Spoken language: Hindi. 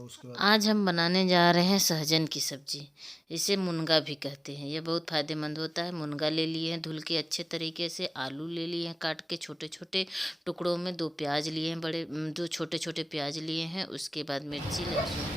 उसके बाद आज हम बनाने जा रहे हैं सहजन की सब्जी। इसे मुनगा भी कहते हैं। यह बहुत फ़ायदेमंद होता है। मुनगा ले लिए हैं धुल के अच्छे तरीके से। आलू ले लिए हैं काट के छोटे छोटे टुकड़ों में। 2 प्याज लिए हैं बड़े, 2 छोटे छोटे प्याज लिए हैं। उसके बाद मिर्ची लहसुन